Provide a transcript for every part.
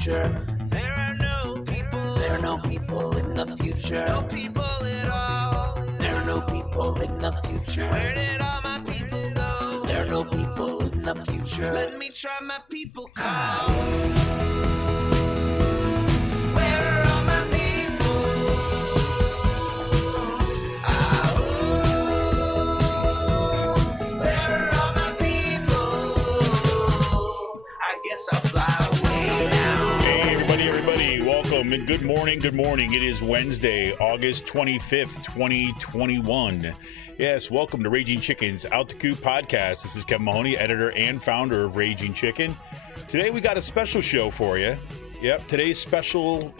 future. There are no people. There are no people in the future. No people at all. There are no people in the future. Where did all my people go? There are no people in the future. Let me try my people call. Where are all my people? Where are all my people? I guess I'll fly away now. Hey, everybody, welcome and good morning. It is Wednesday, August 25th, 2021. Yes, welcome to Raging Chicken's Out to Coop podcast. This is Kevin Mahoney, editor and founder of Raging Chicken. Today we got a special show for you. Yep, today's special,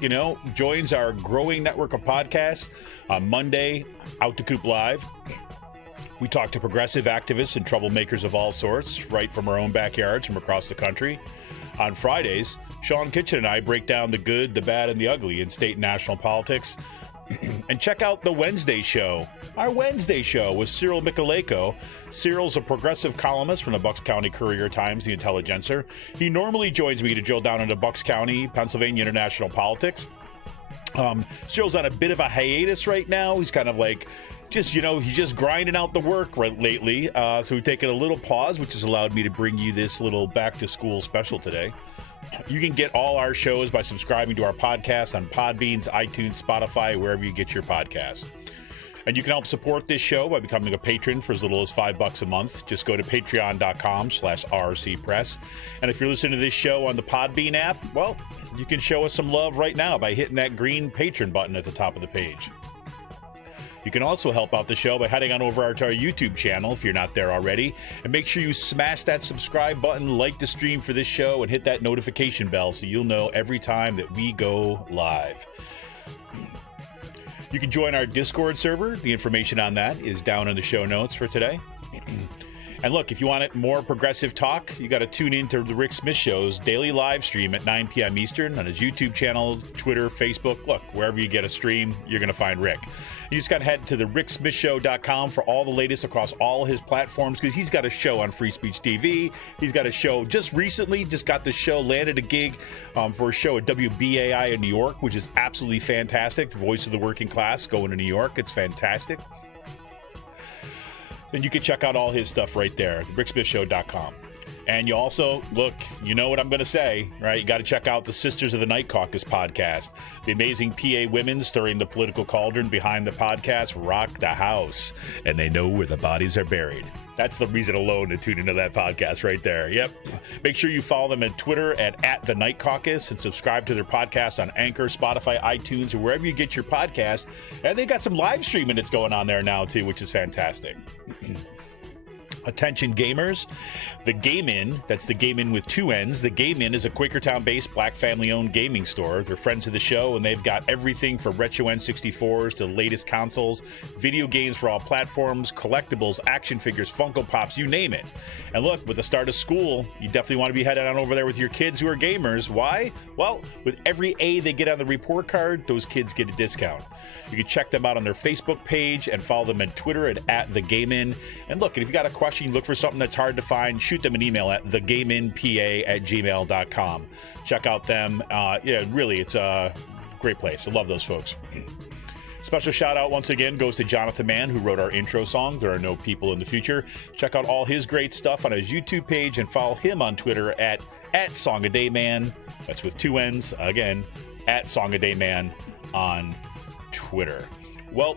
joins our growing network of podcasts. On Monday, Out to Coop Live. We talk to progressive activists and troublemakers of all sorts, right from our own backyards from across the country. On Fridays, Sean Kitchen and I break down the good, the bad, and the ugly in state and national politics. And check out the Wednesday show, our Wednesday show with Cyril Michaleko. Cyril's a progressive columnist from the Bucks County Courier-Times, the Intelligencer. He normally joins me to drill down into Bucks County, Pennsylvania international politics. Cyril's on a bit of a hiatus right now. He's kind of like, he's just grinding out the work lately. So we've taken a little pause, which has allowed me to bring you this little back-to-school special today. You can get all our shows by subscribing to our podcast on Podbeans, iTunes, Spotify, wherever you get your podcasts. And you can help support this show by becoming a patron for as little as $5 a month. Just go to patreon.com/rcpress. And if you're listening to this show on the Podbean app, well, you can show us some love right now by hitting that green patron button at the top of the page. You can also help out the show by heading on over to our YouTube channel if you're not there already. And make sure you smash that subscribe button, like the stream for this show, and hit that notification bell so you'll know every time that we go live. You can join our Discord server. The information on that is down in the show notes for today. And look, if you want more progressive talk, you got to tune in to the Rick Smith Show's daily live stream at 9 p.m. Eastern on his YouTube channel, Twitter, Facebook. Look, wherever you get a stream, you're going to find Rick. You just got to head to the ricksmithshow.com for all the latest across all his platforms, because he's got a show on Free Speech TV. He's got a show just recently, got the show, landed a gig for a show at WBAI in New York, which is absolutely fantastic. The voice of the working class going to New York. It's fantastic. Then you can check out all his stuff right there, ricksmithshow.com. And you also, look, you know what I'm going to say, right? You got to check out the Sisters of the Night Caucus podcast. The amazing PA women stirring the political cauldron behind the podcast rock the house, and they know where the bodies are buried. That's the reason alone to tune into that podcast right there. Yep. Make sure you follow them on Twitter at the Night Caucus and subscribe to their podcast on Anchor, Spotify, iTunes, or wherever you get your podcast. And they got some live streaming that's going on there now too, which is fantastic. Attention gamers, the Game Inn, that's the Game Inn with two N's. The Game Inn is a Quakertown-based black family-owned gaming store. They're friends of the show, and they've got everything from retro N64s to the latest consoles, video games for all platforms, collectibles, action figures, Funko Pops, you name it. And look, with the start of school, you definitely want to be headed on over there with your kids who are gamers. Why? Well, with every A they get on the report card, those kids get a discount. You can check them out on their Facebook page and follow them on Twitter at the Game Inn. And look, if you got a question, you look for something that's hard to find, shoot them an email at thegameinpa@gmail.com. Check out them. Really, it's a great place. I love those folks. Special shout out once again goes to Jonathan Mann, who wrote our intro song, There Are No People in the Future. Check out all his great stuff on his YouTube page and follow him on Twitter at SongADayMan. That's with two N's. Again, at SongADayMan on Twitter. Well,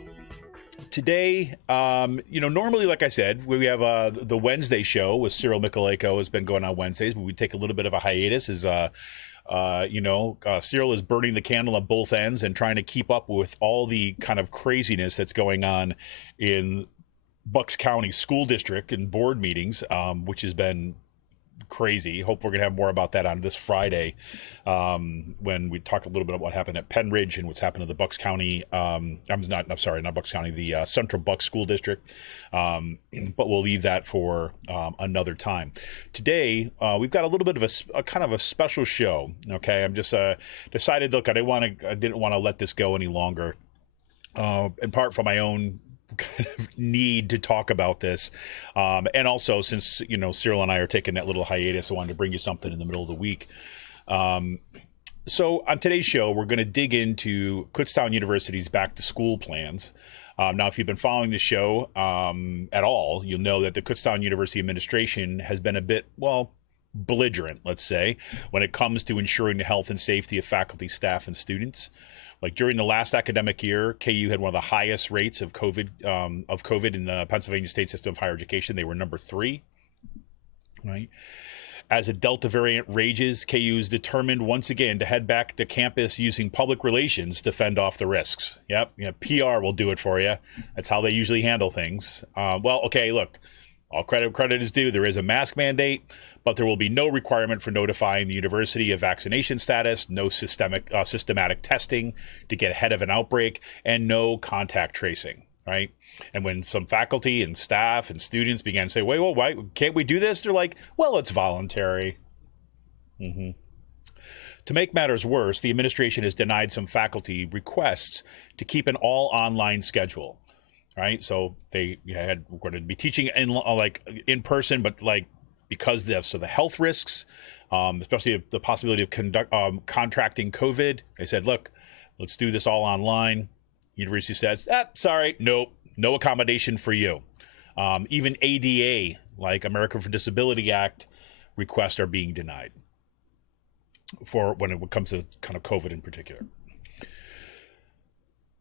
today, normally, like I said, we have the Wednesday show with Cyril Michaleko has been going on Wednesdays, but we take a little bit of a hiatus as Cyril is burning the candle on both ends and trying to keep up with all the kind of craziness that's going on in Bucks County School District and board meetings, which has been crazy. Hope we're going to have more about that on this Friday when we talk a little bit about what happened at Penn Ridge and what's happened to the Bucks County. Not Bucks County, the Central Bucks School District. But we'll leave that for another time. Today, we've got a little bit of a kind of a special show. Okay, I'm just decided. Look, I didn't want to let this go any longer. In part for my own kind of need to talk about this, and also since Cyril and I are taking that little hiatus, I wanted to bring you something in the middle of the week. So on today's show, we're going to dig into Kutztown University's back to school plans. Now, if you've been following the show at all, you'll know that the Kutztown University administration has been a bit, well, belligerent, let's say, when it comes to ensuring the health and safety of faculty, staff, and students. Like during the last academic year, KU had one of the highest rates of COVID in the Pennsylvania State System of Higher Education. They were number 3, right? As the Delta variant rages, KU is determined once again to head back to campus using public relations to fend off the risks. Yep, PR will do it for you. That's how they usually handle things. Well, okay, look, all credit is due. There is a mask mandate, but there will be no requirement for notifying the university of vaccination status, no systematic testing to get ahead of an outbreak, and no contact tracing. Right. And when some faculty and staff and students began to say, wait, well, why can't we do this? They're like, well, it's voluntary. To make matters worse, the administration has denied some faculty requests to keep an all online schedule. Right. So we're going to be teaching in person, but because of the health risks, especially the possibility of contracting COVID, they said, look, let's do this all online. University says, sorry, nope, no accommodation for you. Even ADA, like American for Disability Act, requests are being denied for when it comes to kind of COVID in particular.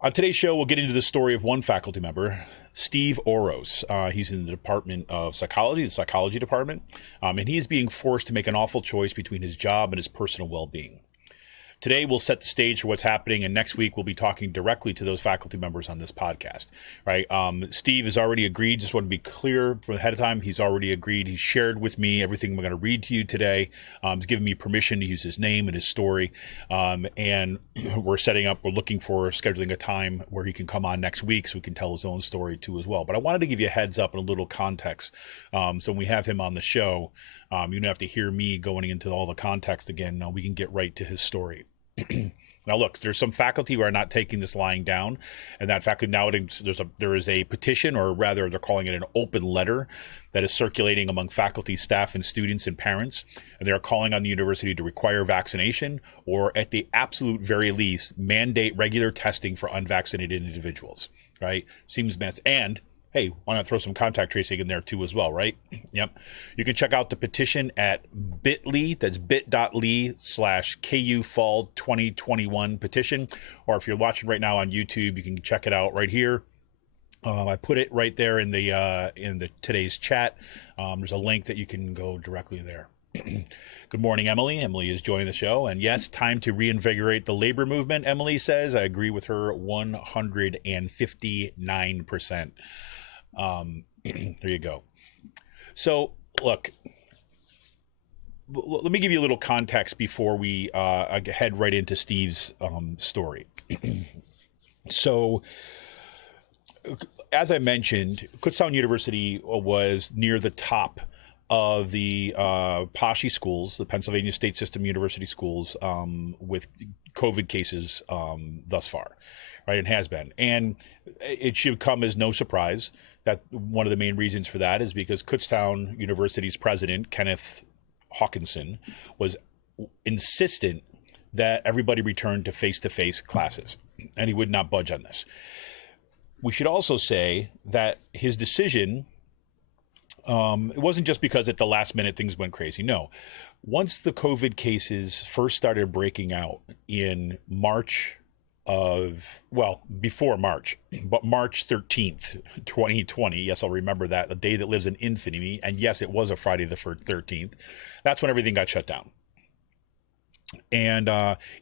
On today's show, we'll get into the story of one faculty member, Steve Oros. He's in the Department of Psychology, the Psychology Department, and he is being forced to make an awful choice between his job and his personal well-being. Today, we'll set the stage for what's happening, and next week, we'll be talking directly to those faculty members on this podcast, right? Steve has already agreed. Just want to be clear from ahead of time. He's already agreed. He shared with me everything we're going to read to you today. He's given me permission to use his name and his story, and we're looking for scheduling a time where he can come on next week so we can tell his own story too as well. But I wanted to give you a heads up and a little context. So when we have him on the show, you don't have to hear me going into all the context again. No, we can get right to his story. Now, look, there's some faculty who are not taking this lying down, and that faculty nowadays there is a petition, or rather, they're calling it an open letter, that is circulating among faculty, staff, and students and parents, and they are calling on the university to require vaccination, or at the absolute very least, mandate regular testing for unvaccinated individuals. Right? Seems mess. And hey, why not throw some contact tracing in there too as well, right? Yep. You can check out the petition at bit.ly, that's bit.ly/KU Fall 2021 petition. Or if you're watching right now on YouTube, you can check it out right here. I put it right there in the today's chat. There's a link that you can go directly there. Good morning, Emily. Emily is joining the show. And yes, time to reinvigorate the labor movement, Emily says. I agree with her 159%. There you go. So, look, let me give you a little context before we head right into Steve's story. So, as I mentioned, Kutztown University was near the top of the PASHI schools, the Pennsylvania State System University schools, with COVID cases thus far, right? It has been. And it should come as no surprise that one of the main reasons for that is because Kutztown University's president, Kenneth Hawkinson, was insistent that everybody return to face-to-face classes, and he would not budge on this. We should also say that his decision, it wasn't just because at the last minute things went crazy. No. Once the COVID cases first started breaking out in before March, but March 13th, 2020. Yes, I'll remember that, the day that lives in infamy. And yes, it was a Friday the 13th. That's when everything got shut down. And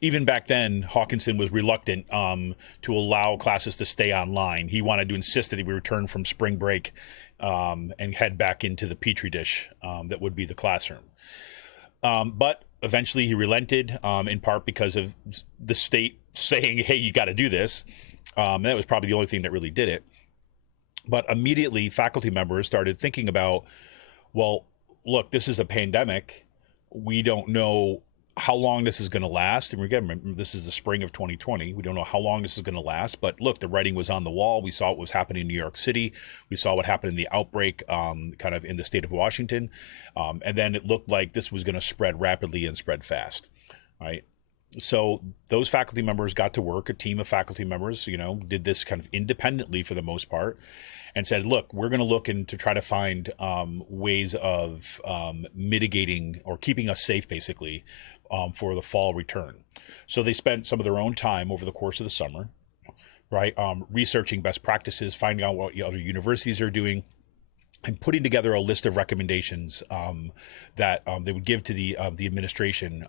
even back then, Hawkinson was reluctant to allow classes to stay online. He wanted to insist that we return from spring break and head back into the petri dish that would be the classroom. But eventually he relented, in part because of the state saying, hey, you got to do this. And that was probably the only thing that really did it. But immediately faculty members started thinking about, well, look, this is a pandemic. We don't know how long this is going to last. And again, remember, this is the spring of 2020. We don't know how long this is going to last. But look, the writing was on the wall. We saw what was happening in New York City. We saw what happened in the outbreak kind of in the state of Washington. And then it looked like this was going to spread rapidly and spread fast, right? So those faculty members got to work. A team of faculty members, did this kind of independently for the most part, and said, "Look, we're going to look into try to find ways of mitigating or keeping us safe, basically, for the fall return." So they spent some of their own time over the course of the summer, right, researching best practices, finding out what other universities are doing, and putting together a list of recommendations that they would give to the administration,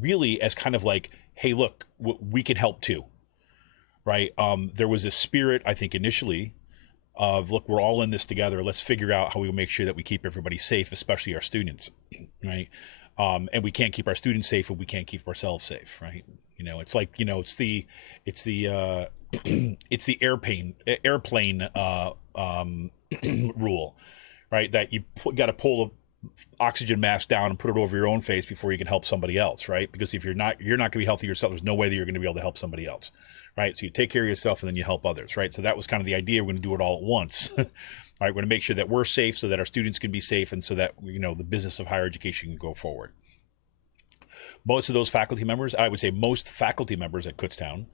really as kind of like, hey, look, we can help too, right? There was a spirit, I think, initially of, look, we're all in this together. Let's figure out how we make sure that we keep everybody safe, especially our students, right? And we can't keep our students safe if we can't keep ourselves safe, right? It's like, it's the it's the airplane rule, right? That you got to pull the oxygen mask down and put it over your own face before you can help somebody else, right? Because if you're not going to be healthy yourself, there's no way that you're going to be able to help somebody else, right? So you take care of yourself and then you help others, right? So that was kind of the idea. We're going to do it all at once. All right, we're going to make sure that we're safe so that our students can be safe and so that, the business of higher education can go forward. Most of those faculty members, I would say most faculty members at Kutztown,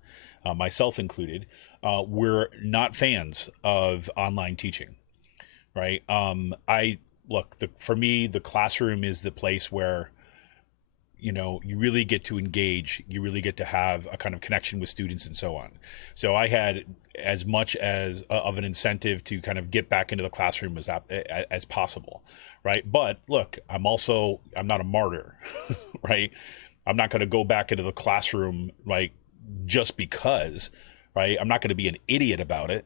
myself included, were not fans of online teaching, right? For me, the classroom is the place where, you really get to engage, you really get to have a kind of connection with students and so on. So I had as much as of an incentive to kind of get back into the classroom as possible, right? But look, I'm not a martyr, right? I'm not going to go back into the classroom like just because, right? I'm not going to be an idiot about it.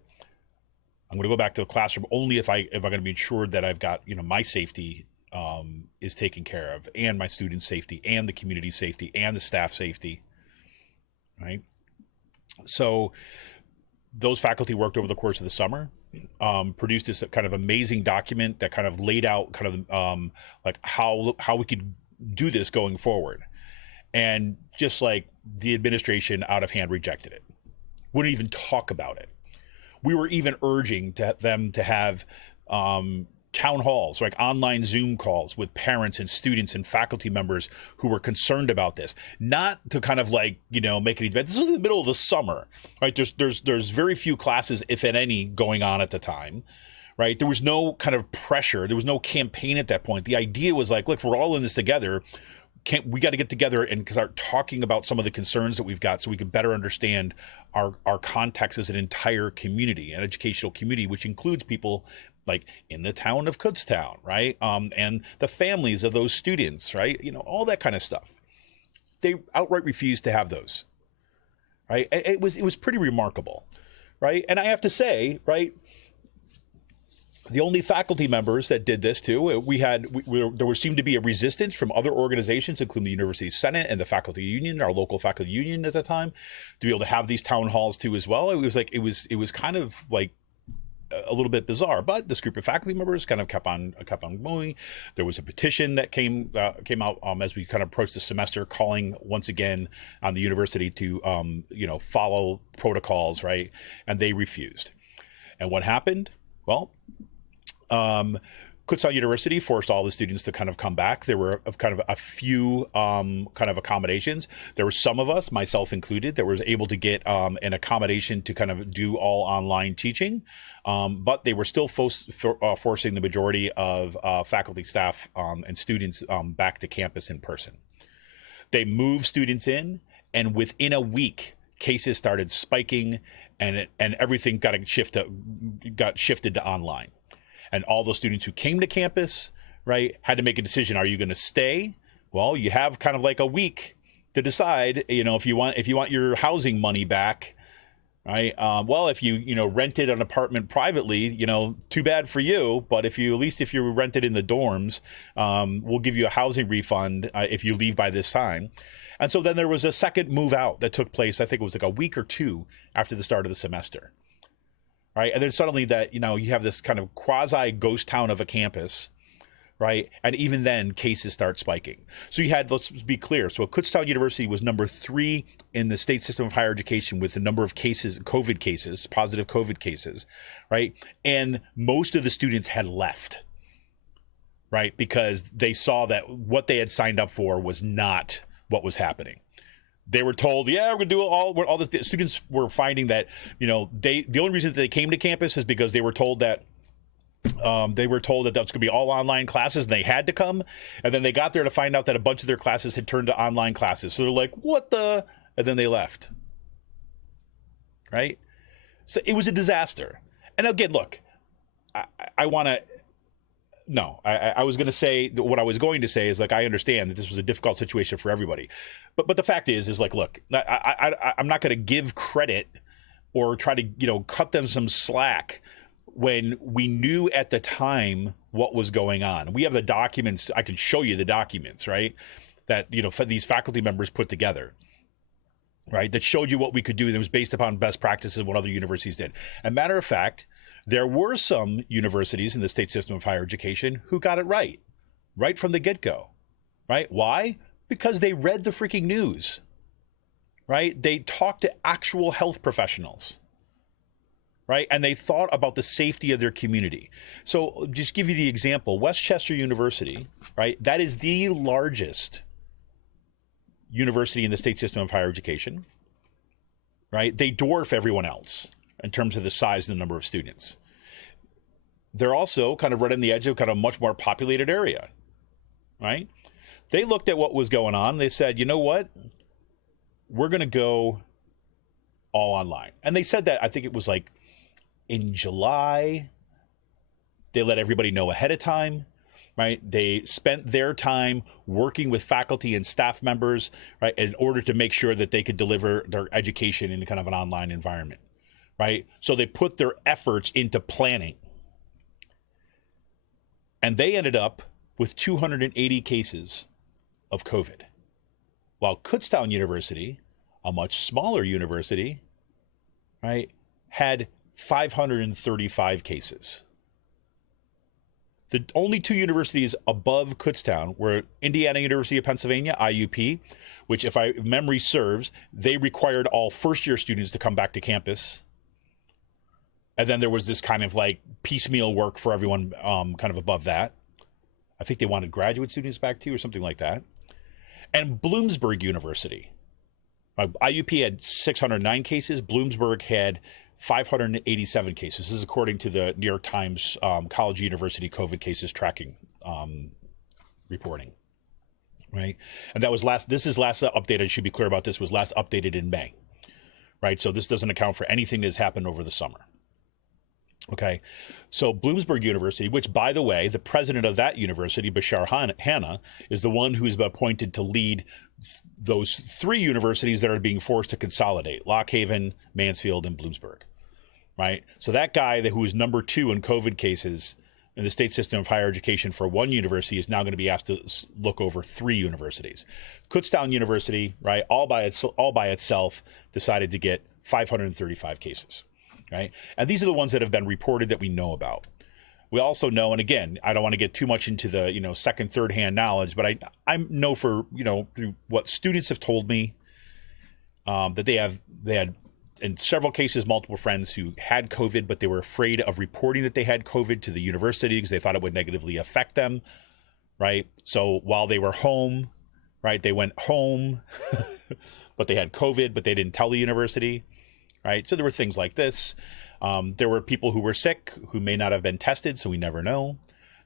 I'm going to go back to the classroom only if I'm going to be ensured that I've got, my safety is taken care of, and my students' safety, and the community safety, and the staff safety, right? So those faculty worked over the course of the summer, produced this kind of amazing document that kind of laid out kind of like how we could do this going forward. And just like the administration out of hand rejected it, wouldn't even talk about it. We were even urging them to have town halls, like online Zoom calls with parents and students and faculty members who were concerned about this, not to kind of like, make it, this was in the middle of the summer, right? There's very few classes, if at any, going on at the time, right? There was no kind of pressure. There was no campaign at that point. The idea was like, look, we're all in this together. We got to get together and start talking about some of the concerns that we've got so we can better understand our context as an entire community, an educational community, which includes people like in the town of Kutztown, right? And the families of those students, right? All that kind of stuff. They outright refused to have those, right? It was pretty remarkable, right? And I have to say, right, the only faculty members that did this too, there seemed to be a resistance from other organizations, including the University Senate and the faculty union, our local faculty union at the time, to be able to have these town halls too as well. It was kind of like a little bit bizarre, but this group of faculty members kind of kept on moving. There was a petition that came out as we kind of approached the semester, calling once again on the university to follow protocols, right? And they refused. And what happened? Well, Kutztown University forced all the students to kind of come back. There were kind of a few kind of accommodations. There were some of us, myself included, that was able to get an accommodation to kind of do all online teaching, but they were still forcing the majority of faculty, staff, and students back to campus in person. They moved students in, and within a week, cases started spiking, and everything got shifted to online. And all those students who came to campus, right, had to make a decision. Are you going to stay? Well, you have kind of like a week to decide, if you want your housing money back, right? Well, if you rented an apartment privately, too bad for you. But if you rented in the dorms, we'll give you a housing refund if you leave by this time. And so then there was a second move out that took place. I think it was like a week or two after the start of the semester. Right. And then suddenly that, you have this kind of quasi ghost town of a campus. Right. And even then cases start spiking. So you had, let's be clear. So Kutztown University was number 3 in the state system of higher education with the number of cases, positive COVID cases. Right. And most of the students had left. Right. Because they saw that what they had signed up for was not what was happening. They were told, yeah, we're going to do all this. The students were finding that, the only reason that they came to campus is because they were told that that's going to be all online classes, and they had to come. And then they got there to find out that a bunch of their classes had turned to online classes. So they're like, what the? And then they left. Right? So it was a disaster. And again, look, I want to. No, I was going to say what I was going to say is, like, I understand that this was a difficult situation for everybody, but the fact is like, look, I'm not going to give credit or try to cut them some slack when we knew at the time what was going on. We have the documents. I can show you the documents, right? That these faculty members put together, right? That showed you what we could do. That was based upon best practices of what other universities did. As a matter of fact, there were some universities in the state system of higher education who got it right from the get-go, right? Why? Because they read the freaking news, right? They talked to actual health professionals, right? And they thought about the safety of their community. So just give you the example, Westchester University, right? That is the largest university in the state system of higher education, right? They dwarf everyone else in terms of the size and the number of students. They're also kind of right on the edge of kind of a much more populated area, right? They looked at what was going on. They said, you know what? We're going to go all online. And they said that, I think it was like in July. They let everybody know ahead of time, right? They spent their time working with faculty and staff members, right, in order to make sure that they could deliver their education in kind of an online environment. Right? So they put their efforts into planning. And they ended up with 280 cases of COVID. While Kutztown University, a much smaller university, right, had 535 cases. The only two universities above Kutztown were Indiana University of Pennsylvania, IUP, which, if memory serves, they required all first-year students to come back to campus. And then there was this kind of like piecemeal work for everyone kind of above that. I think they wanted graduate students back too, or something like that. And Bloomsburg University. IUP had 609 cases. Bloomsburg had 587 cases. This is according to the New York Times College University COVID cases tracking reporting. Right? And that was this is last updated, I should be clear about this, was last updated in May. Right? So this doesn't account for anything that's happened over the summer. Okay, so Bloomsburg University, which, by the way, the president of that university, Bashar Hanna, is the one who's been appointed to lead those three universities that are being forced to consolidate: Lock Haven, Mansfield, and Bloomsburg. Right? So that guy who was number 2 in COVID cases in the state system of higher education for one university is now going to be asked to look over 3 universities. Kutztown University, right, all by itself, decided to get 535 cases. Right? And these are the ones that have been reported that we know about. We also know, and again, I don't want to get too much into the, second, third hand knowledge, but I know for, through what students have told me, that they had, in several cases, multiple friends who had COVID, but they were afraid of reporting that they had COVID to the university because they thought it would negatively affect them. Right? So while they were home, right, they went home, but they had COVID, but they didn't tell the university. Right? So there were things like this. There were people who were sick who may not have been tested, so we never know.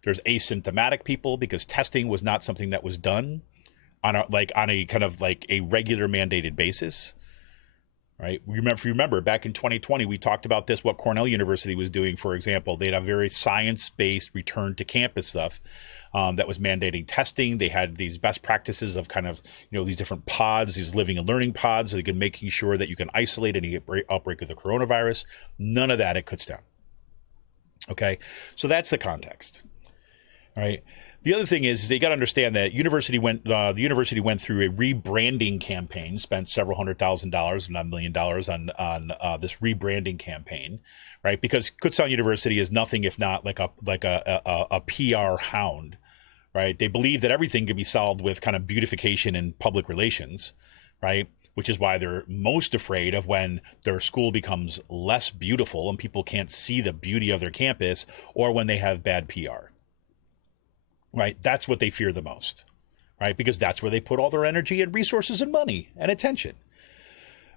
There's asymptomatic people because testing was not something that was done on a kind of like a regular mandated basis. Right? If you remember back in 2020, we talked about this, what Cornell University was doing, for example. They had a very science-based return to campus stuff that was mandating testing. They had these best practices of kind of, these different pods, these living and learning pods, so they can making sure that you can isolate any outbreak of the coronavirus. None of that at Kutztown. Okay, so that's the context. All right. The other thing is you got to understand that the university went through a rebranding campaign, spent several $100,000, not $1 million, on this rebranding campaign, right? Because Kutztown University is nothing if not like a PR hound, right? They believe that everything can be solved with kind of beautification and public relations, right? Which is why they're most afraid of when their school becomes less beautiful and people can't see the beauty of their campus, or when they have bad PR. Right, that's what they fear the most, right? Because that's where they put all their energy and resources and money and attention.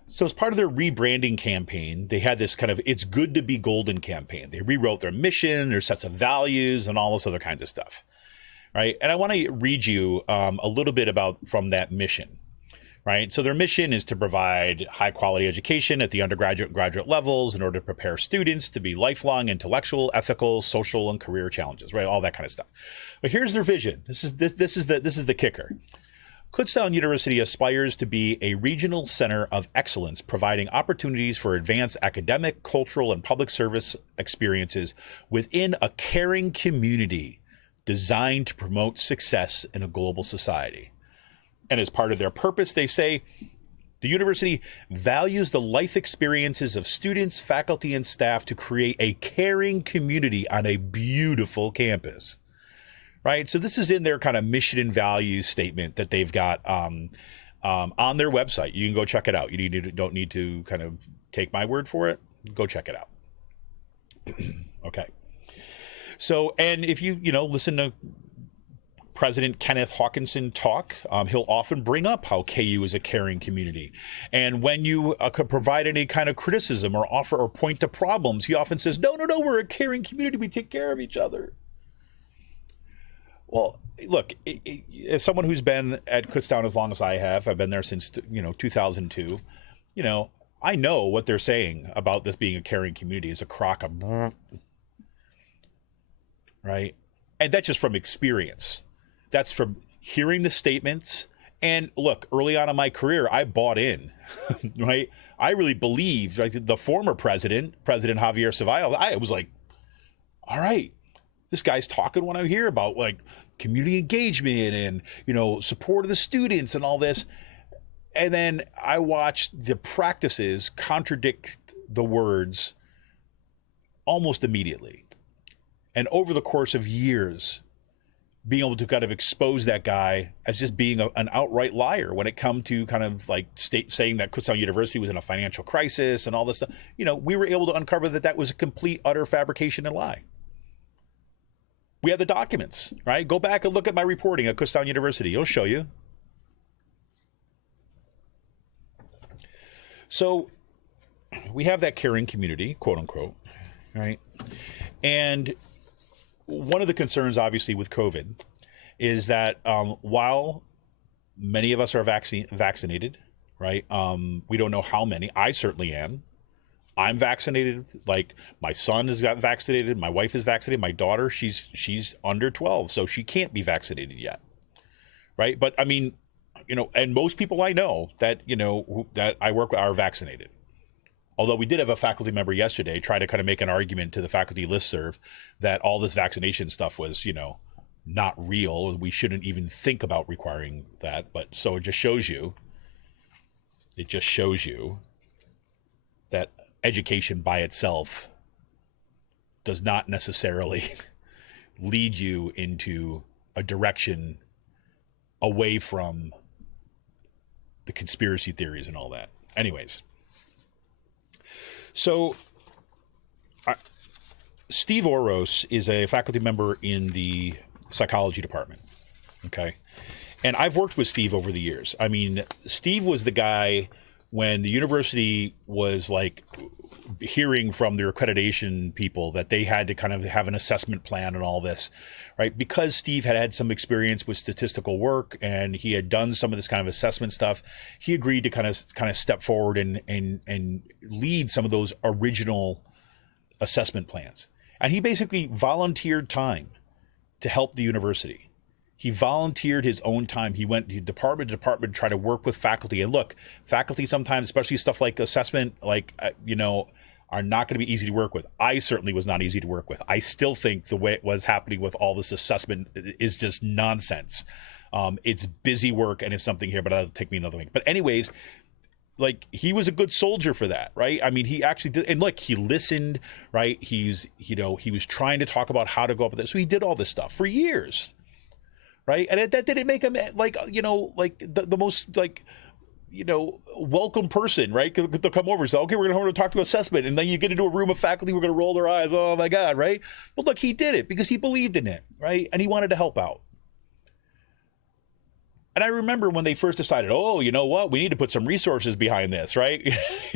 So as part of their rebranding campaign, they had this kind of "It's Good to Be Golden" campaign. They rewrote their mission, their sets of values, and all this other kinds of stuff, right? And I want to read you a little bit about from that mission, right? So their mission is to provide high quality education at the undergraduate and graduate levels in order to prepare students to be lifelong intellectual, ethical, social, and career challenges, right? All that kind of stuff. But here's their vision. This is the kicker. Kutztown University aspires to be a regional center of excellence, providing opportunities for advanced academic, cultural, and public service experiences within a caring community designed to promote success in a global society. And as part of their purpose, they say, the university values the life experiences of students, faculty, and staff to create a caring community on a beautiful campus. Right, so this is in their kind of mission and values statement that they've got on their website. You can go check it out. Don't need to kind of take my word for it. Go check it out. Okay. So, and if you listen to President Kenneth Hawkinson talk, he'll often bring up how KU is a caring community. And when you could provide any kind of criticism or offer or point to problems, he often says, no, we're a caring community. We take care of each other. Well, look, as someone who's been at Kutztown as long as I have, I've been there since 2002. I know what they're saying about this being a caring community is a crock of, right? And that's just from experience. That's from hearing the statements. And look, early on in my career, I bought in, right? I really believed, like the former President Javier Cevallos, I was like, all right, this guy's talking what I hear about like community engagement and, support of the students and all this. And then I watched the practices contradict the words almost immediately. And over the course of years, being able to kind of expose that guy as just being an outright liar when it come to kind of like saying that Kutztown University was in a financial crisis and all this stuff, we were able to uncover that was a complete, utter fabrication and lie. We have the documents, right? Go back and look at my reporting at Kutztown University. It'll show you. So we have that caring community, quote unquote, right? And one of the concerns, obviously, with COVID is that while many of us are vaccinated, right? We don't know how many. I certainly am. I'm vaccinated. Like my son has got vaccinated. My wife is vaccinated. My daughter, she's under 12, so she can't be vaccinated yet, right? But I mean, and most people I know that that I work with are vaccinated. Although we did have a faculty member yesterday try to kind of make an argument to the faculty listserv that all this vaccination stuff was, not real. We shouldn't even think about requiring that. But so it just shows you that education by itself does not necessarily lead you into a direction away from the conspiracy theories and all that. Anyways. So, Steve Oros is a faculty member in the psychology department, okay? And I've worked with Steve over the years. I mean, Steve was the guy when the university was like hearing from their accreditation people that they had to kind of have an assessment plan and all this, right? Because Steve had some experience with statistical work and he had done some of this kind of assessment stuff, he agreed to kind of step forward and lead some of those original assessment plans. And he basically volunteered time to help the university. He volunteered his own time. He went department to department to try to work with faculty. And look, faculty sometimes, especially stuff like assessment, are not going to be easy to work with. I certainly was not easy to work with. I still think the way it was happening with all this assessment is just nonsense. It's busy work and it's something here, but that'll take me another week. But anyways, like he was a good soldier for that, right? I mean, he actually did, and look, he listened, right? He was trying to talk about how to go up with it. So he did all this stuff for years. Right. And that didn't make him the most welcome person. Right. They'll come over and say, OK, we're going to talk to assessment. And then you get into a room of faculty. We're going to roll their eyes. Oh, my God. Right. But look, he did it because he believed in it. Right. And he wanted to help out. And I remember when they first decided, oh, you know what? We need to put some resources behind this, right?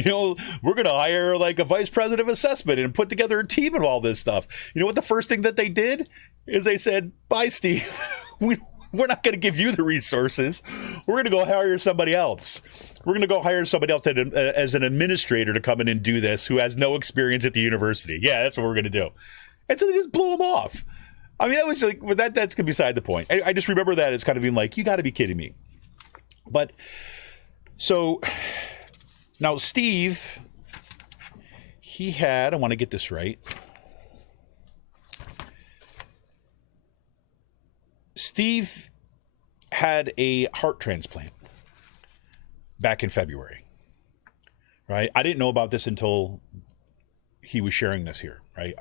We're going to hire like a vice president of assessment and put together a team and all this stuff. You know what the first thing that they did is they said, bye, Steve. We're not going to give you the resources. We're going to go hire somebody else. We're going to go hire somebody else as an administrator to come in and do this who has no experience at the university. Yeah, that's what we're going to do. And so they just blew him off. I mean, that was like, but that's beside the point. I just remember that as kind of being like, you got to be kidding me. But so now Steve, he had, I want to get this right. Steve had a heart transplant back in February, right? I didn't know about this until he was sharing this here, right?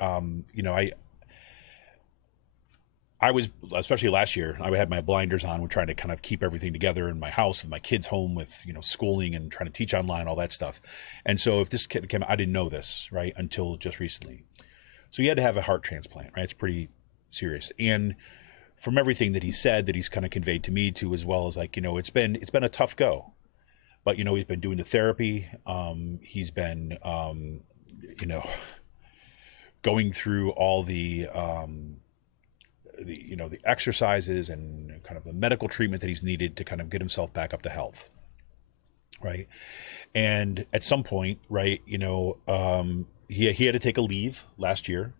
I was, especially last year, I had my blinders on. We're trying to kind of keep everything together in my house and my kids home with, schooling and trying to teach online, all that stuff. And so if this kid came, I didn't know this, right, until just recently. So he had to have a heart transplant, right? It's pretty serious. And from everything that he said, that he's kind of conveyed to me too, as well as like, it's been a tough go. But, he's been doing the therapy. He's been, going through all the exercises and kind of the medical treatment that he's needed to kind of get himself back up to health. Right. And at some point, right, he had to take a leave last year,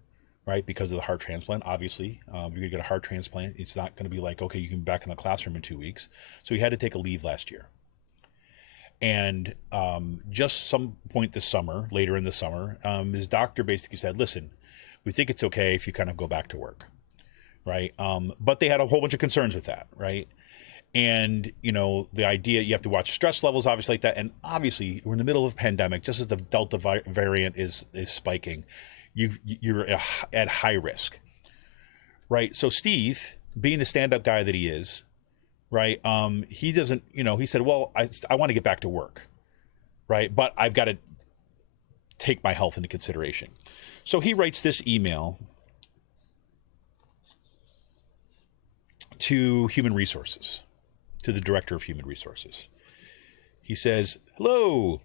right, because of the heart transplant. Obviously, if you're gonna get a heart transplant, it's not going to be like, okay, you can be back in the classroom in 2 weeks. So he had to take a leave last year. And just some point this summer, later in the summer, his doctor basically said, listen, we think it's okay if you kind of go back to work. Right. But they had a whole bunch of concerns with that. Right. And, the idea, you have to watch stress levels, obviously, like that. And obviously, we're in the middle of a pandemic, just as the Delta variant is spiking, you're at high risk. Right. So Steve, being the stand-up guy that he is, right, he doesn't, he said, well, I want to get back to work. Right. But I've got to take my health into consideration. So he writes this email to Human Resources, to the Director of Human Resources. He says, hello.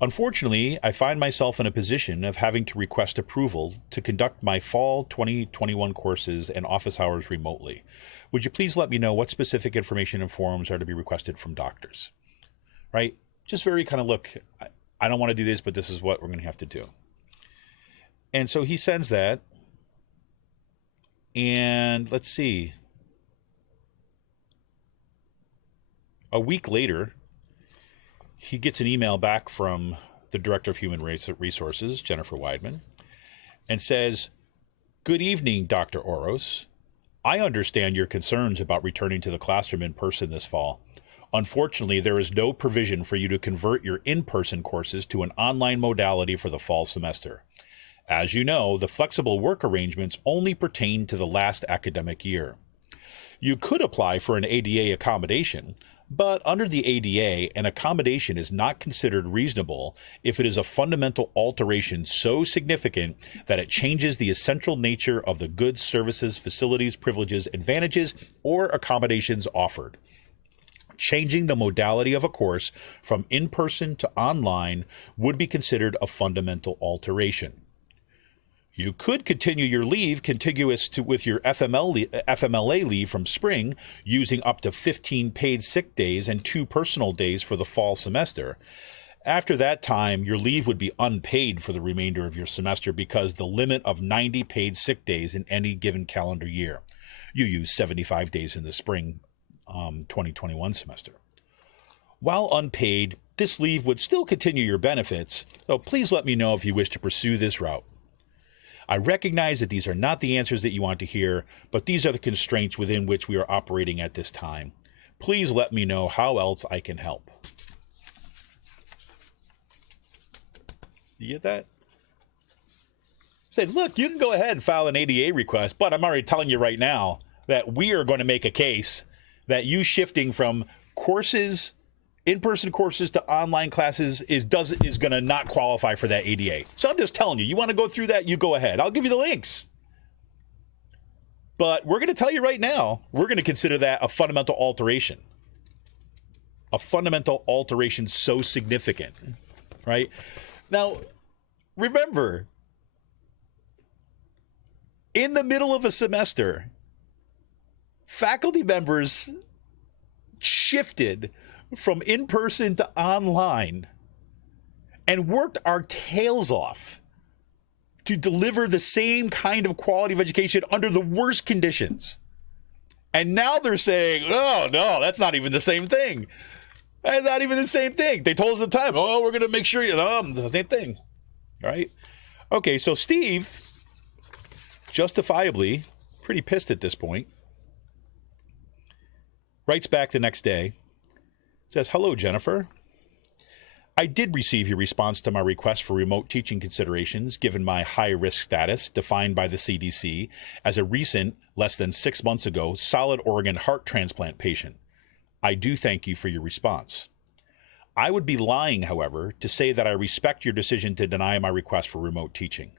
Unfortunately, I find myself in a position of having to request approval to conduct my fall 2021 courses and office hours remotely. Would you please let me know what specific information and forms are to be requested from doctors? Right? Just very kind of, look, I don't want to do this, but this is what we're going to have to do. And so he sends that. And let's see. A week later, he gets an email back from the Director of Human Resources, Jennifer Weidman, and says, good evening, Dr. Oros. I understand your concerns about returning to the classroom in person this fall. Unfortunately, there is no provision for you to convert your in-person courses to an online modality for the fall semester. As you know, the flexible work arrangements only pertain to the last academic year. You could apply for an ADA accommodation, but under the ADA, an accommodation is not considered reasonable if it is a fundamental alteration so significant that it changes the essential nature of the goods, services, facilities, privileges, advantages, or accommodations offered. Changing the modality of a course from in-person to online would be considered a fundamental alteration. You could continue your leave contiguous with your FMLA leave from spring, using up to 15 paid sick days and 2 personal days for the fall semester. After that time, your leave would be unpaid for the remainder of your semester because the limit of 90 paid sick days in any given calendar year. You use 75 days in the spring 2021 semester. While unpaid, this leave would still continue your benefits, so please let me know if you wish to pursue this route. I recognize that these are not the answers that you want to hear, but these are the constraints within which we are operating at this time. Please let me know how else I can help. You get that? Say, look, you can go ahead and file an ADA request, but I'm already telling you right now that we are going to make a case that you shifting from courses, in-person courses, to online classes is going to not qualify for that ADA. So I'm just telling you, you want to go through that, you go ahead. I'll give you the links. But we're going to tell you right now, we're going to consider that a fundamental alteration. a fundamental alteration so significant, right? Now, remember, in the middle of a semester, faculty members shifted from in-person to online and worked our tails off to deliver the same kind of quality of education under the worst conditions. And now they're saying, oh, no, that's not even the same thing. That's not even the same thing. They told us at the time, oh, we're going to make sure you know, the same thing. Right? Okay, so Steve, justifiably pretty pissed at this point, writes back the next day, says, hello, Jennifer. I did receive your response to my request for remote teaching considerations, given my high-risk status, defined by the CDC, as a recent, less than 6 months ago, solid organ heart transplant patient. I do thank you for your response. I would be lying, however, to say that I respect your decision to deny my request for remote teaching.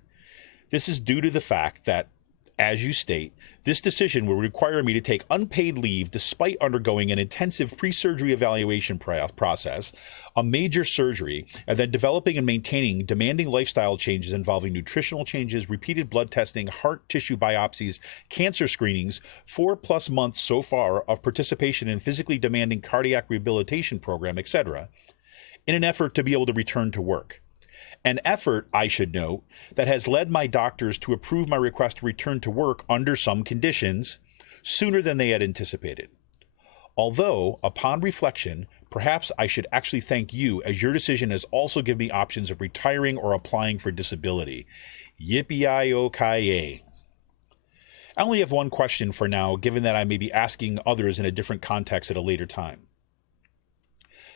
This is due to the fact that, as you state, this decision will require me to take unpaid leave despite undergoing an intensive pre-surgery evaluation process, a major surgery, and then developing and maintaining demanding lifestyle changes involving nutritional changes, repeated blood testing, heart tissue biopsies, cancer screenings, 4+ months so far of participation in physically demanding cardiac rehabilitation program, etc., in an effort to be able to return to work. An effort, I should note, that has led my doctors to approve my request to return to work under some conditions sooner than they had anticipated. Although, upon reflection, perhaps I should actually thank you, as your decision has also given me options of retiring or applying for disability. Yippee-yi-yo-ki-yay. I only have one question for now, given that I may be asking others in a different context at a later time.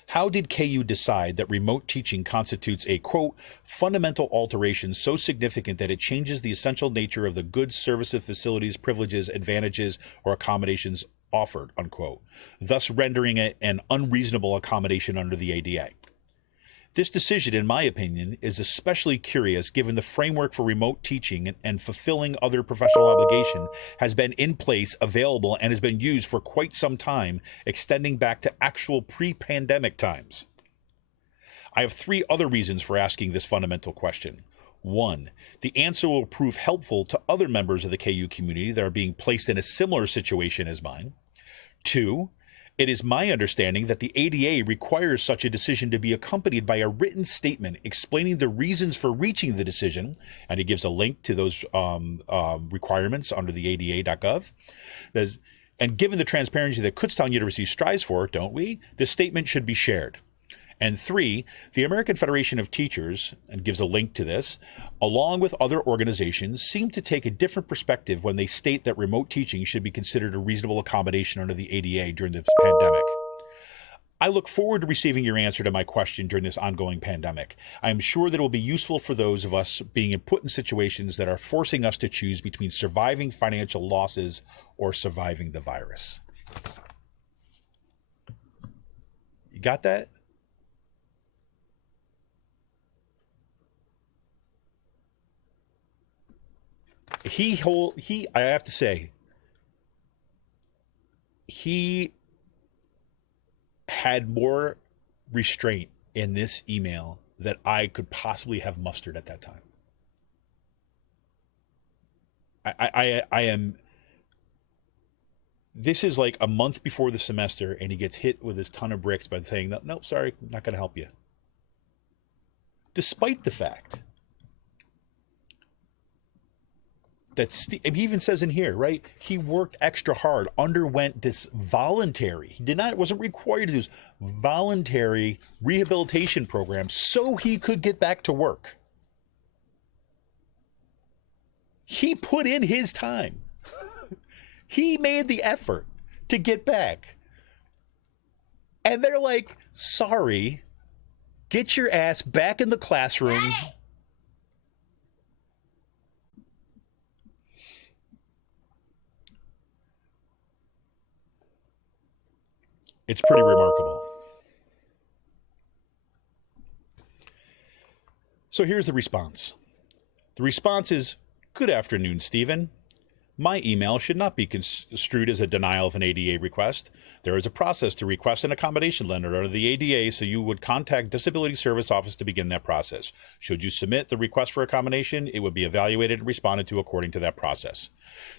How did KU decide that remote teaching constitutes a, quote, fundamental alteration so significant that it changes the essential nature of the goods, services, facilities, privileges, advantages, or accommodations offered, unquote, thus rendering it an unreasonable accommodation under the ADA? This decision, in my opinion, is especially curious given the framework for remote teaching and fulfilling other professional obligation has been in place, available, and has been used for quite some time, extending back to actual pre-pandemic times. I have 3 other reasons for asking this fundamental question. 1, the answer will prove helpful to other members of the KU community that are being placed in a similar situation as mine. 2, it is my understanding that the ADA requires such a decision to be accompanied by a written statement explaining the reasons for reaching the decision, and he gives a link to those requirements under the ada.gov. And given the transparency that Kutztown University strives for, don't we, this statement should be shared. And 3, the American Federation of Teachers, and gives a link to this, along with other organizations, seem to take a different perspective when they state that remote teaching should be considered a reasonable accommodation under the ADA during this pandemic. I look forward to receiving your answer to my question during this ongoing pandemic. I am sure that it will be useful for those of us being put in situations that are forcing us to choose between surviving financial losses or surviving the virus. You got that? I have to say, he had more restraint in this email that I could possibly have mustered at that time. I am, this is like a month before the semester, and he gets hit with this ton of bricks by saying, nope, sorry, I'm not going to help you. Despite the fact that he even says in here, right? He worked extra hard, underwent this voluntary, wasn't required to do this voluntary rehabilitation program so he could get back to work. He put in his time. He made the effort to get back. And they're like, sorry, get your ass back in the classroom. It's pretty remarkable. So here's the response. The response is, good afternoon, Stephen. My email should not be construed as a denial of an ADA request. There is a process to request an accommodation letter under the ADA, so you would contact Disability Service Office to begin that process. Should you submit the request for accommodation, it would be evaluated and responded to according to that process.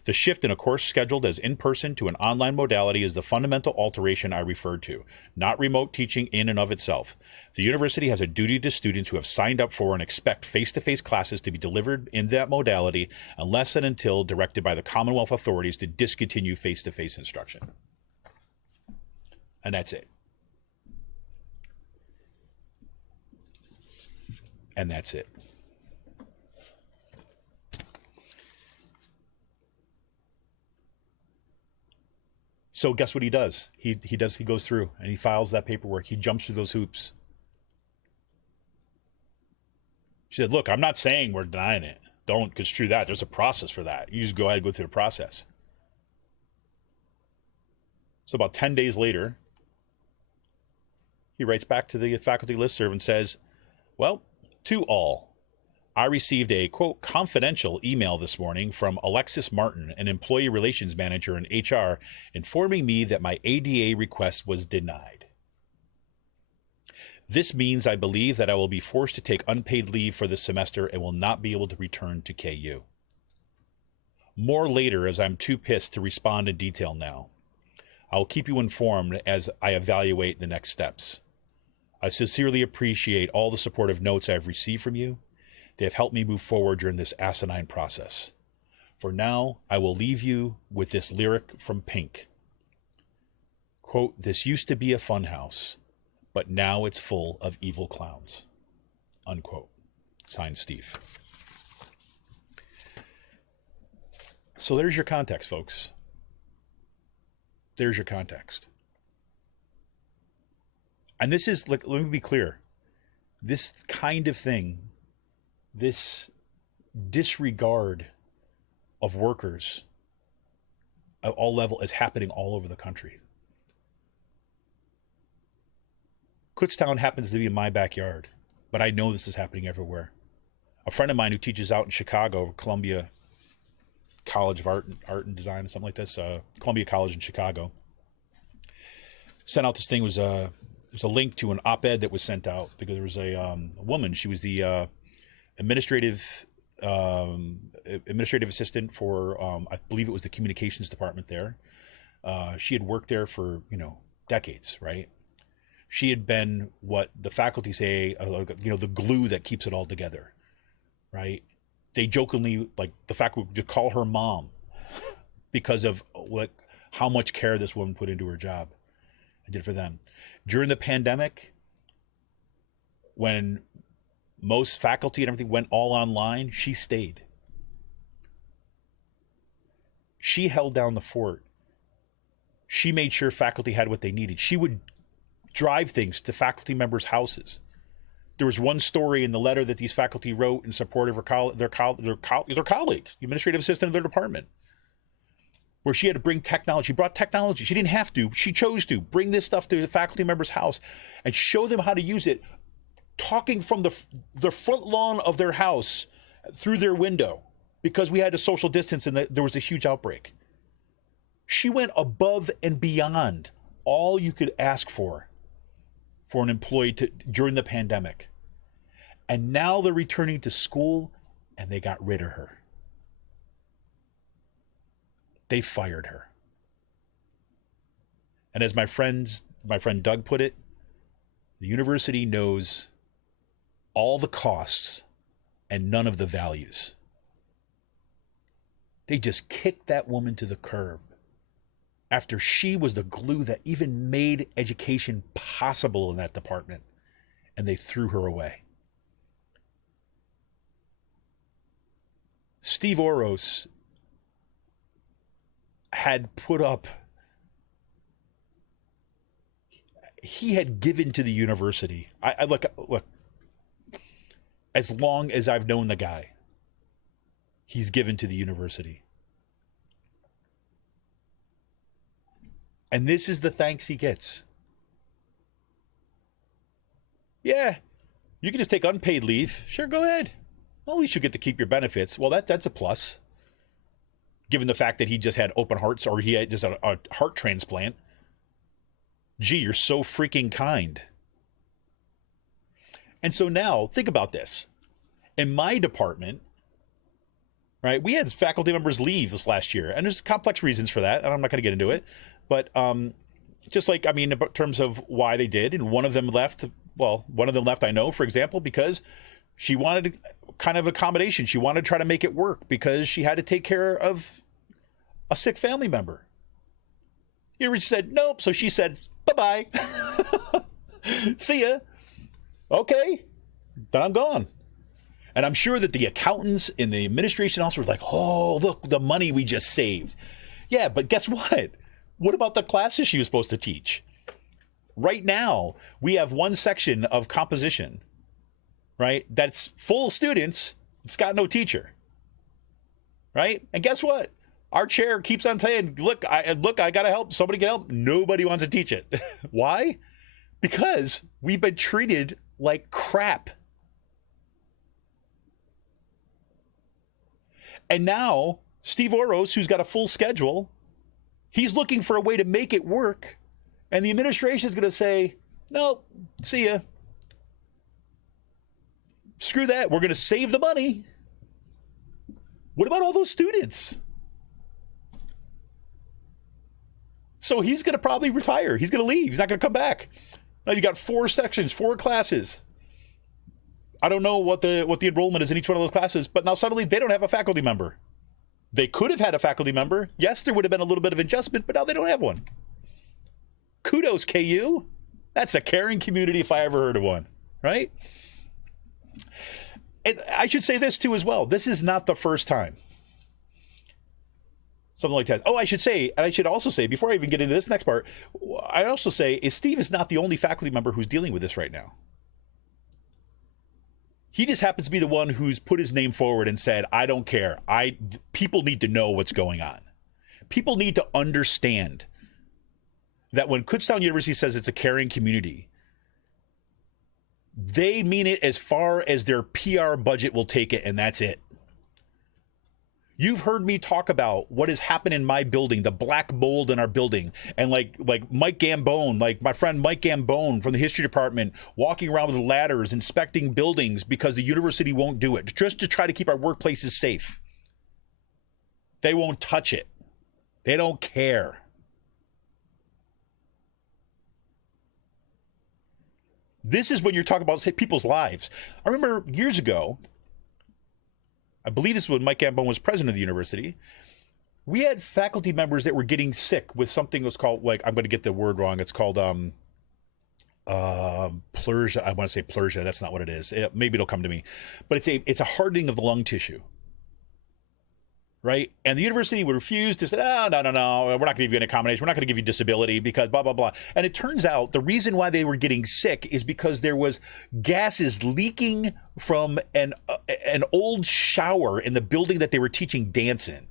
The shift in a course scheduled as in-person to an online modality is the fundamental alteration I referred to, not remote teaching in and of itself. The university has a duty to students who have signed up for and expect face-to-face classes to be delivered in that modality unless and until directed by the Commonwealth authorities to discontinue face-to-face instruction. And that's it. And that's it. So guess what he does? He goes through and he files that paperwork. He jumps through those hoops. She said, look, I'm not saying we're denying it. Don't construe that. There's a process for that. You just go ahead and go through the process. So about 10 days later, he writes back to the faculty listserv and says, well, to all, I received a, quote, confidential email this morning from Alexis Martin, an employee relations manager in HR, informing me that my ADA request was denied. This means I believe that I will be forced to take unpaid leave for this semester and will not be able to return to KU. More later, as I'm too pissed to respond in detail now. I will keep you informed as I evaluate the next steps. I sincerely appreciate all the supportive notes I've received from you. They have helped me move forward during this asinine process. For now, I will leave you with this lyric from Pink. Quote, this used to be a funhouse, but now it's full of evil clowns. Unquote. Signed, Steve. So there's your context, folks. There's your context. And this is, like, let me be clear. This kind of thing, this disregard of workers at all levels is happening all over the country. Kutztown happens to be in my backyard, but I know this is happening everywhere. A friend of mine who teaches out in Chicago, Columbia College of Art and Design, or something like this, Columbia College in Chicago, sent out this thing. There's a link to an op-ed that was sent out because there was a woman. She was the administrative assistant for, I believe it was the communications department there. She had worked there for, decades, right? She had been what the faculty say, the glue that keeps it all together, right? They jokingly, like, the faculty would just call her mom because of how much care this woman put into her job and did for them. During the pandemic, when most faculty and everything went all online, she stayed. She held down the fort. She made sure faculty had what they needed. She would drive things to faculty members' houses. There was one story in the letter that these faculty wrote in support of their colleague, the administrative assistant of their department, where she had to bring technology. She brought technology. She didn't have to. She chose to bring this stuff to the faculty member's house and show them how to use it, talking from the front lawn of their house through their window because we had to social distance and there was a huge outbreak. She went above and beyond all you could ask for an employee during the pandemic. And now they're returning to school and they got rid of her. They fired her. And as my friend Doug put it, the university knows all the costs and none of the values. They just kicked that woman to the curb after she was the glue that even made education possible in that department, and they threw her away. Steve Oros had put up, he had given to the university. I look, as long as I've known the guy, he's given to the university. And this is the thanks he gets. Yeah, you can just take unpaid leave. Sure, go ahead. Well, at least you get to keep your benefits. Well, that's a plus. given the fact that he just had open hearts or he had just a heart transplant. Gee, you're so freaking kind. And so now, think about this. In my department, right, we had faculty members leave this last year, and there's complex reasons for that, and I'm not going to get into it. But just like, I mean, in terms of why they did, and one of them left, I know, for example, because she wanted kind of accommodation. She wanted to try to make it work because she had to take care of a sick family member. University said, nope. So she said, bye-bye. See ya. Okay. Then I'm gone. And I'm sure that the accountants and the administration also were like, oh, look, the money we just saved. Yeah, but guess what? What about the classes she was supposed to teach? Right now, we have one section of composition, right, that's full of students. It's got no teacher, right? And guess what? Our chair keeps on saying, look, I got to help. Somebody can help. Nobody wants to teach it. Why? Because we've been treated like crap. And now, Steve Oros, who's got a full schedule, he's looking for a way to make it work. And the administration is going to say, no, see ya. Screw that. We're going to save the money. What about all those students? So he's going to probably retire. He's going to leave. He's not going to come back. Now you got 4 sections, 4 classes. I don't know what the enrollment is in each one of those classes, but now suddenly they don't have a faculty member. They could have had a faculty member. Yes, there would have been a little bit of adjustment, but now they don't have one. Kudos, KU. That's a caring community if I ever heard of one, right? And I should say this too as well. This is not the first time something like that. Oh, I should say, and I should also say, before I even get into this next part, I also say is Steve is not the only faculty member who's dealing with this right now. He just happens to be the one who's put his name forward and said, I don't care. People need to know what's going on. People need to understand that when Kutztown University says it's a caring community, they mean it as far as their PR budget will take it, and that's it. You've heard me talk about what has happened in my building, the black mold in our building, and like Mike Gambone, like my friend Mike Gambone from the history department, walking around with ladders, inspecting buildings because the university won't do it, just to try to keep our workplaces safe. They won't touch it. They don't care. This is when you're talking about, say, people's lives. I remember years ago, I believe this was when Mike Gambone was president of the university, we had faculty members that were getting sick with something that was called, like, I'm going to get the word wrong. It's called pleuria. I want to say pleuria. That's not what it is. Maybe it'll come to me. But it's a hardening of the lung tissue. Right? And the university would refuse to say, no, we're not going to give you an accommodation. We're not going to give you disability because blah, blah, blah. And it turns out the reason why they were getting sick is because there was gases leaking from an old shower in the building that they were teaching dance in.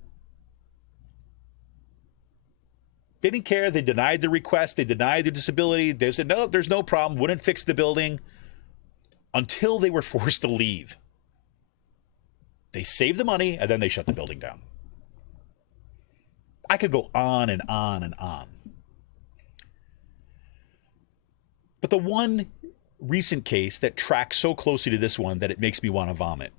They didn't care. They denied the request. They denied the disability. They said, no, there's no problem. Wouldn't fix the building until they were forced to leave. They saved the money, and then they shut the building down. I could go on and on and on. But the one recent case that tracks so closely to this one that it makes me want to vomit,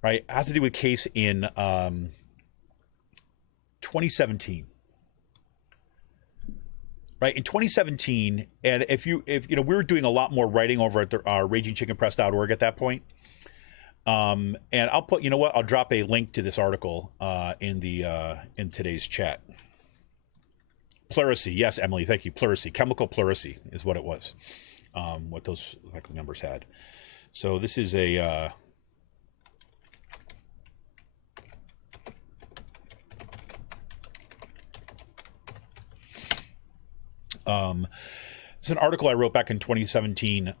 right, it has to do with a case in 2017. Right, in 2017, and if you know, we were doing a lot more writing over at ragingchickenpress.org at that point. And I'll put, you know what, I'll drop a link to this article in today's chat. Pleurisy, yes, Emily, thank you. Pleurisy, chemical pleurisy is what it was. What those faculty members had. So this is a it's an article I wrote back in 2017.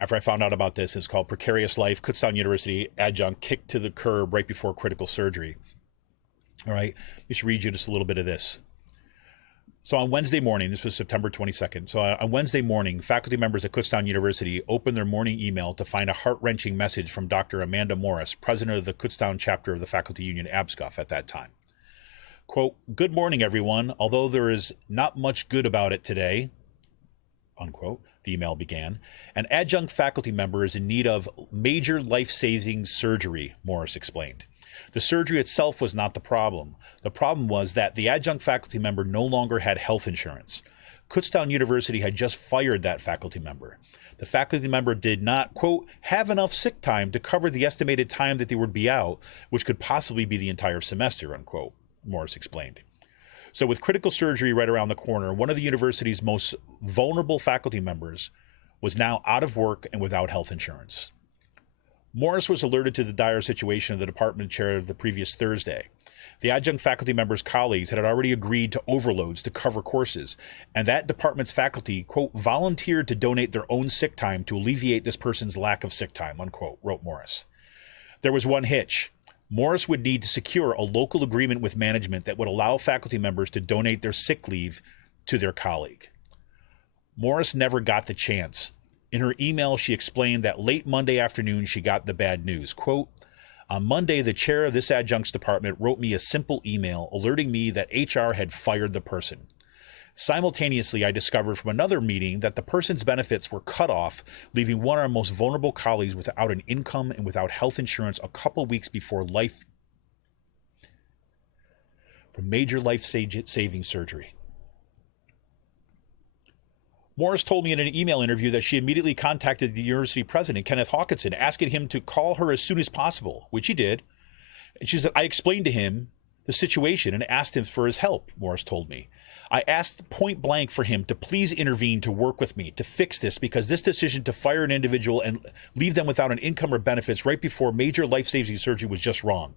After I found out about this. It's called Precarious Life, Kutztown University Adjunct Kicked to the Curb Right Before Critical Surgery. All right, let me just read you just a little bit of this. So on Wednesday morning, this was September 22nd. So on Wednesday morning, faculty members at Kutztown University opened their morning email to find a heart-wrenching message from Dr. Amanda Morris, president of the Kutztown chapter of the faculty union ABSCUF at that time. Quote, "Good morning, everyone. Although there is not much good about it today," unquote, the email began, "an adjunct faculty member is in need of major life-saving surgery," Morris explained. The surgery itself was not the problem. The problem was that the adjunct faculty member no longer had health insurance. Kutztown University had just fired that faculty member. The faculty member did not, quote, "have enough sick time to cover the estimated time that they would be out, which could possibly be the entire semester," unquote, Morris explained. So with critical surgery right around the corner, one of the university's most vulnerable faculty members was now out of work and without health insurance. Morris was alerted to the dire situation of the department chair the previous Thursday. The adjunct faculty member's colleagues had already agreed to overloads to cover courses, and that department's faculty, quote, "volunteered to donate their own sick time to alleviate this person's lack of sick time," unquote, wrote Morris. There was one hitch. Morris would need to secure a local agreement with management that would allow faculty members to donate their sick leave to their colleague. Morris never got the chance. In her email, she explained that late Monday afternoon, she got the bad news. Quote, "On Monday, the chair of this adjuncts department wrote me a simple email alerting me that HR had fired the person. Simultaneously, I discovered from another meeting that the person's benefits were cut off, leaving one of our most vulnerable colleagues without an income and without health insurance a couple weeks before major life-saving surgery." Morris told me in an email interview that she immediately contacted the university president, Kenneth Hawkinson, asking him to call her as soon as possible, which he did. And she said, "I explained to him the situation and asked him for his help," Morris told me. "I asked point blank for him to please intervene to work with me to fix this because this decision to fire an individual and leave them without an income or benefits right before major life-saving surgery was just wrong."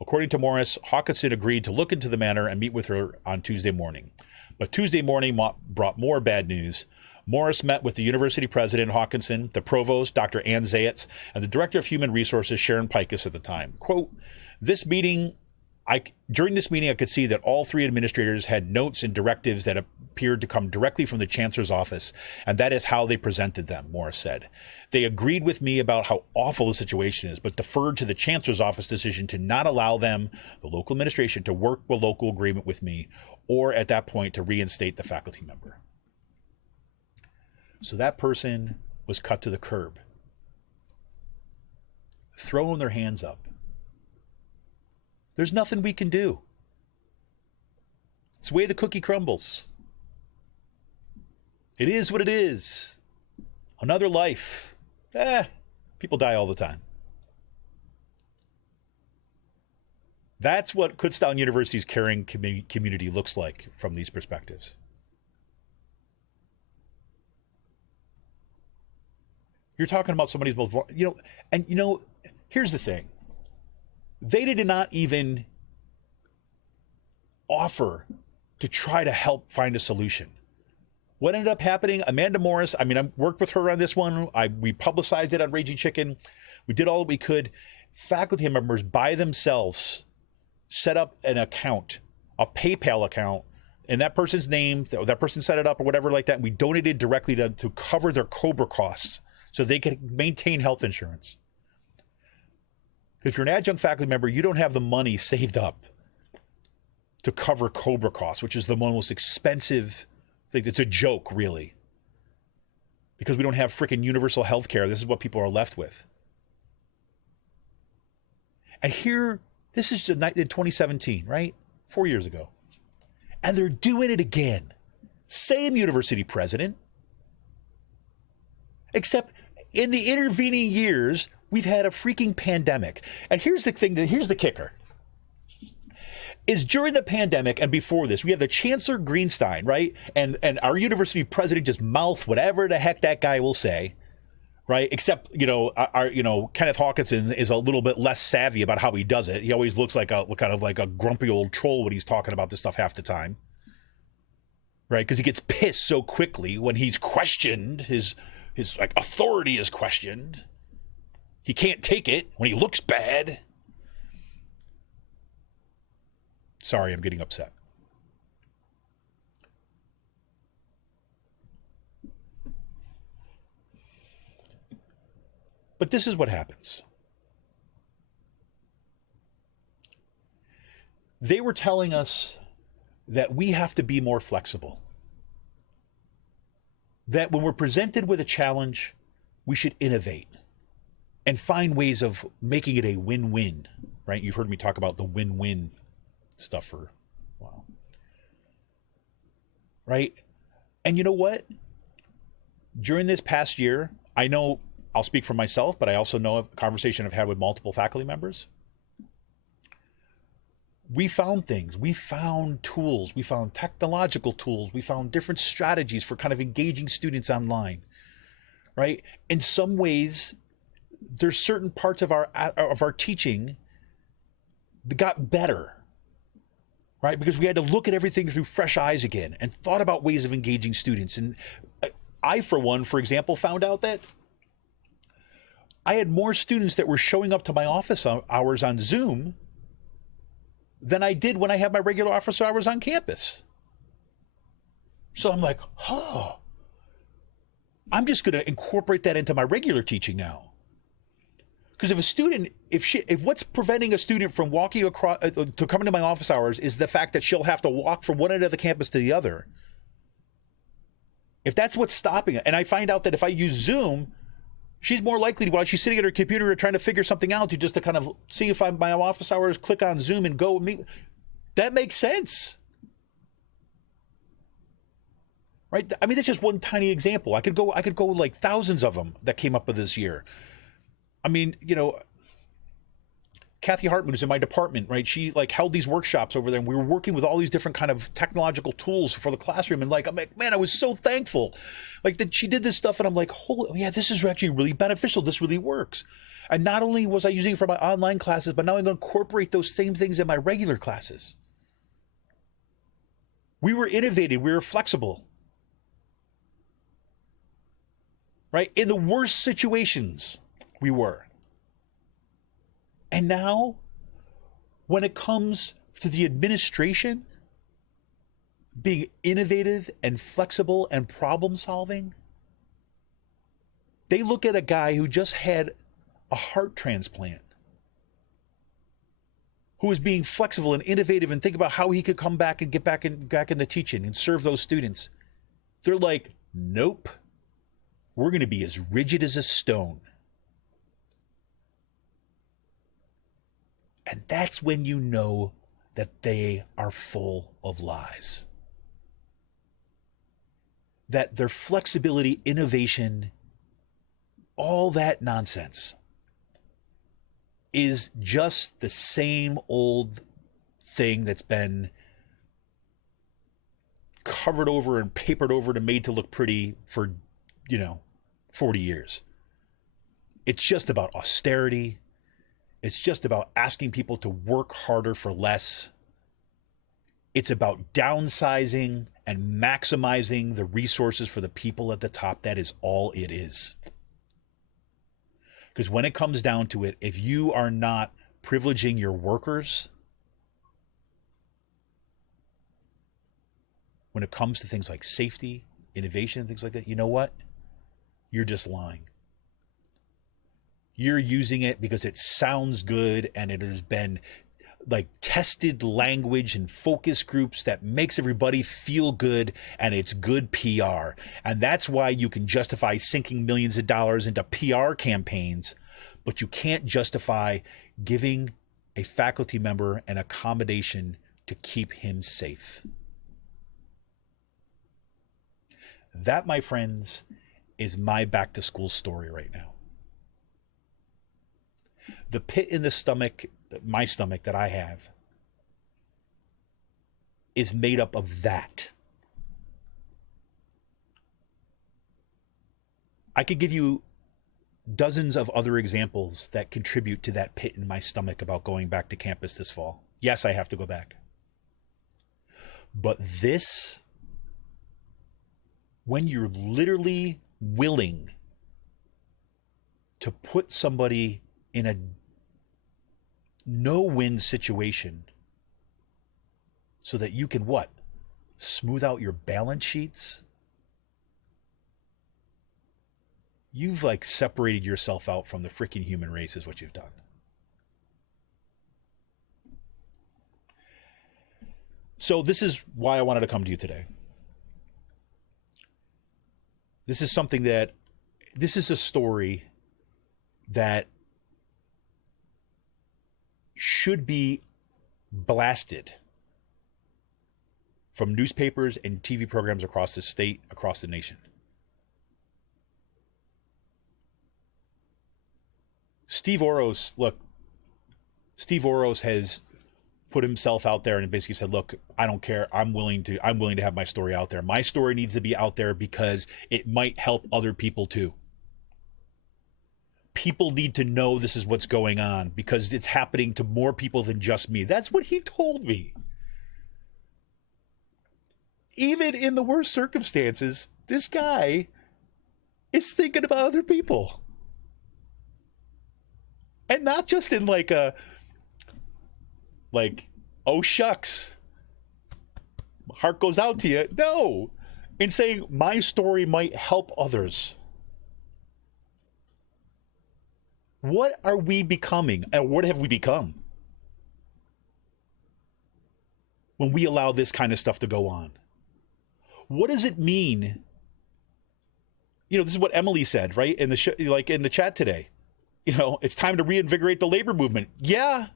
According to Morris, Hawkinson agreed to look into the matter and meet with her on Tuesday morning. But Tuesday morning brought more bad news. Morris met with the university president, Hawkinson, the provost, Dr. Ann Zayatz, and the director of human resources, Sharon Pikus, at the time. Quote, during this meeting, I could see that all three administrators had notes and directives that appeared to come directly from the chancellor's office, and that is how they presented them, Morris said. They agreed with me about how awful the situation is, but deferred to the chancellor's office decision to not allow them, the local administration, to work a local agreement with me, or at that point to reinstate the faculty member. So that person was cut to the curb, throwing their hands up. There's nothing we can do. It's the way the cookie crumbles. It is what it is. Another life. People die all the time. That's what Kutztown University's caring community looks like from these perspectives. You're talking about somebody's most, here's the thing. They did not even offer to try to help find a solution. What ended up happening, Amanda Morris, I worked with her on this one. We publicized it on Raging Chicken. We did all that we could. Faculty members by themselves set up an account, a PayPal account, in that person's name, that person set it up or whatever like that. And we donated directly to cover their COBRA costs so they could maintain health insurance. If you're an adjunct faculty member, you don't have the money saved up to cover COBRA costs, which is the most expensive thing. It's a joke, really. Because we don't have freaking universal health care. This is what people are left with. And here, this is in 2017, right? 4 years ago. And they're doing it again. Same university president. Except in the intervening years, we've had a freaking pandemic. And here's the thing, here's the kicker. Is during the pandemic and before this, we have the Chancellor Greenstein, right? And our university president just mouths whatever the heck that guy will say, right? Except, Kenneth Hawkinson is a little bit less savvy about how he does it. He always looks like a grumpy old troll when he's talking about this stuff half the time, right? Because he gets pissed so quickly when he's questioned, his authority is questioned. He can't take it when he looks bad. Sorry, I'm getting upset. But this is what happens. They were telling us that we have to be more flexible. That when we're presented with a challenge, we should innovate and find ways of making it a win-win, right? You've heard me talk about the win-win stuff for a while, right? And you know what? During this past year, I know I'll speak for myself, but I also know a conversation I've had with multiple faculty members. We found things, we found tools, we found technological tools, we found different strategies for kind of engaging students online, right? In some ways, there's certain parts of our teaching that got better, right? Because we had to look at everything through fresh eyes again and thought about ways of engaging students. And I, for one, for example, found out that I had more students that were showing up to my office hours on Zoom than I did when I had my regular office hours on campus. So I'm like, oh, I'm just going to incorporate that into my regular teaching now. Because if a student, if what's preventing a student from walking across to coming to my office hours is the fact that she'll have to walk from one end of the campus to the other, if that's what's stopping it, and I find out that if I use Zoom, she's more likely to, while she's sitting at her computer trying to figure something out, to kind of see if my office hours, click on Zoom and go meet. That makes sense. Right? I mean, that's just one tiny example. I could go like thousands of them that came up with this year. I mean, Kathy Hartman, who's in my department, right? She held these workshops over there, and we were working with all these different kind of technological tools for the classroom. And I'm like, man, I was so thankful, that she did this stuff, and I'm like, holy, yeah, this is actually really beneficial. This really works. And not only was I using it for my online classes, but now I'm going to incorporate those same things in my regular classes. We were innovative. We were flexible, right? In the worst situations, we were. And now, when it comes to the administration being innovative and flexible and problem solving, they look at a guy who just had a heart transplant, who is being flexible and innovative and think about how he could come back and get back into teaching and serve those students. They're like, nope, we're going to be as rigid as a stone. And that's when you know that they are full of lies. That their flexibility, innovation, all that nonsense is just the same old thing that's been covered over and papered over and made to look pretty for, 40 years. It's just about austerity. It's just about asking people to work harder for less. It's about downsizing and maximizing the resources for the people at the top. That is all it is. Because when it comes down to it, if you are not privileging your workers, when it comes to things like safety, innovation, and things like that, you know what? You're just lying. You're using it because it sounds good and it has been tested language and focus groups that makes everybody feel good, and it's good PR. And that's why you can justify sinking millions of dollars into PR campaigns, but you can't justify giving a faculty member an accommodation to keep him safe. That, my friends, is my back to school story right now. The pit in the stomach, my stomach that I have, is made up of that. I could give you dozens of other examples that contribute to that pit in my stomach about going back to campus this fall. Yes, I have to go back. But this, when you're literally willing to put somebody in a no-win situation so that you can what? Smooth out your balance sheets? you've like separated yourself out from the freaking human race is what you've done. So this is why I wanted to come to you today. This is a story that should be blasted from newspapers and TV programs across the state, across the nation. Steve Oros has put himself out there and basically said, look, I don't care. I'm willing to have my story out there. My story needs to be out there because it might help other people too. People need to know this is what's going on because it's happening to more people than just me. That's what he told me. Even in the worst circumstances, this guy is thinking about other people. And not just in like, oh shucks, heart goes out to you. No, in saying my story might help others. What are we becoming, and what have we become when we allow this kind of stuff to go on? What does it mean? You know, this is what Emily said, right? In the in the chat today. You know, it's time to reinvigorate the labor movement. Yeah.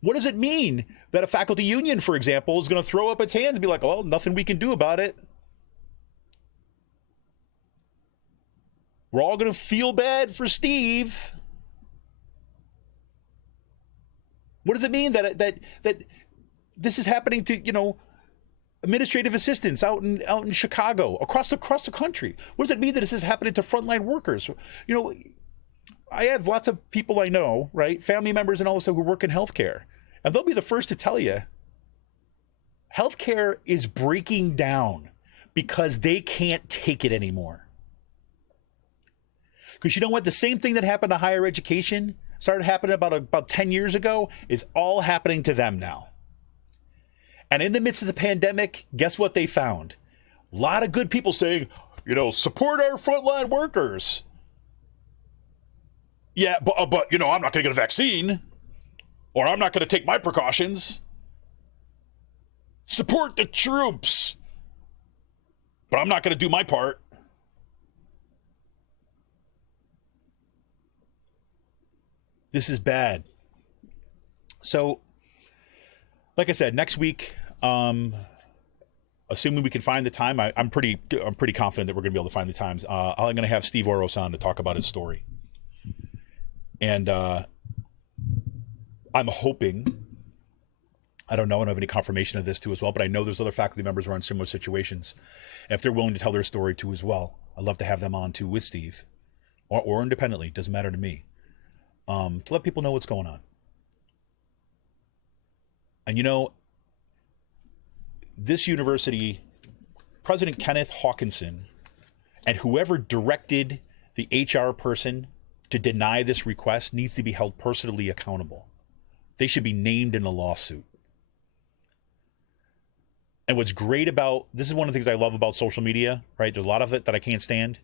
What does it mean that a faculty union, for example, is going to throw up its hands and be like, oh, nothing we can do about it? We're all going to feel bad for Steve. What does it mean that this is happening to, you know, administrative assistants out in Chicago, across the country? What does it mean that this is happening to frontline workers? You know, I have lots of people I know, right, family members and all this who work in healthcare, and they'll be the first to tell you, healthcare is breaking down because they can't take it anymore. Because you know what? The same thing that happened to higher education started happening about 10 years ago is all happening to them now. And in the midst of the pandemic, guess what they found? A lot of good people saying, you know, support our frontline workers. Yeah, but you know, I'm not going to get a vaccine, or I'm not going to take my precautions. Support the troops, but I'm not going to do my part. This is bad. So, like I said, next week, assuming we can find the time, I'm pretty confident that we're going to be able to find the times. I'm going to have Steve Oros on to talk about his story, and I'm hoping. I don't know. I don't have any confirmation of this too as well, but I know there's other faculty members who are in similar situations. And if they're willing to tell their story too as well, I'd love to have them on too with Steve, or independently. Doesn't matter to me. To let people know what's going on. And you know, this university, President Kenneth Hawkinson, and whoever directed the HR person to deny this request needs to be held personally accountable. They should be named in a lawsuit. And what's great about, this is one of the things I love about social media, right? There's a lot of it that I can't stand,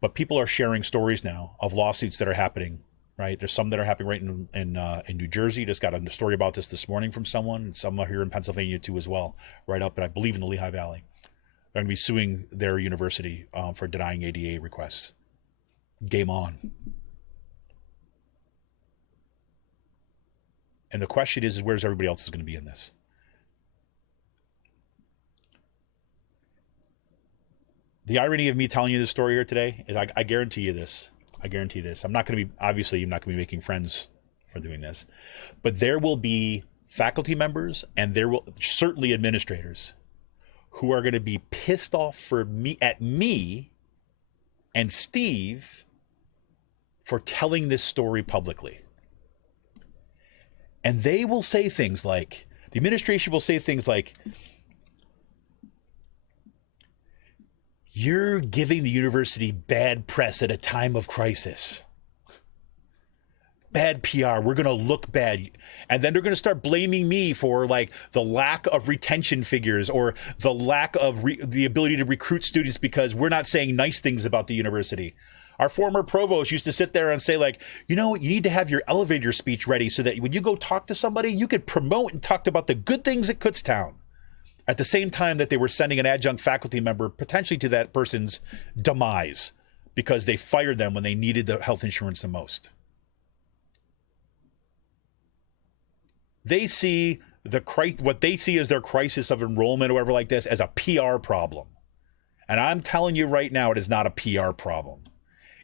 but people are sharing stories now of lawsuits that are happening. Right, there's some that are happening right in New Jersey. Just got a story about this morning from someone, and some are here in Pennsylvania too as well. Right up, and I believe in the Lehigh Valley, they're going to be suing their university for denying ADA requests. Game on. And the question is where's everybody else is going to be in this? The irony of me telling you this story here today is I guarantee you this. I guarantee this. I'm not going to be making friends for doing this, but there will be faculty members and there will certainly administrators who are going to be pissed off at me and Steve for telling this story publicly. And they will say things like, the administration will say things like, you're giving the university bad press at a time of crisis. bad PR. We're going to look bad. And then they're going to start blaming me for like the lack of retention figures or the lack of the ability to recruit students because we're not saying nice things about the university. Our former provost used to sit there and say like, you know, you need to have your elevator speech ready so that when you go talk to somebody, you could promote and talk about the good things at Kutztown. At the same time that they were sending an adjunct faculty member potentially to that person's demise because they fired them when they needed the health insurance the most. They see what they see as their crisis of enrollment or whatever like this as a PR problem. And I'm telling you right now, it is not a PR problem.